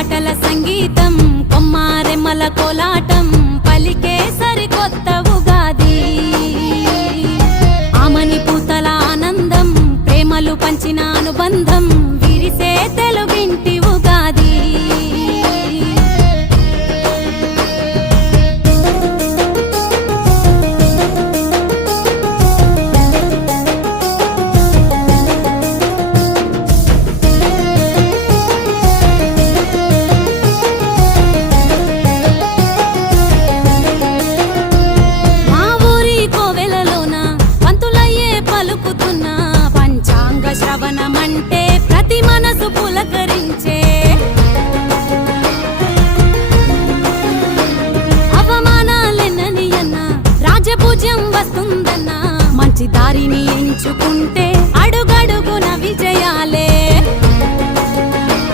పాటల సంగీతం కొమ్మారెమ్మల కోలాటం పలికే సరికొత్త ఉగాది ఆమని పూతల ఆనందం ప్రేమలు పంచిన అనుబంధం విరిసే తెలుగు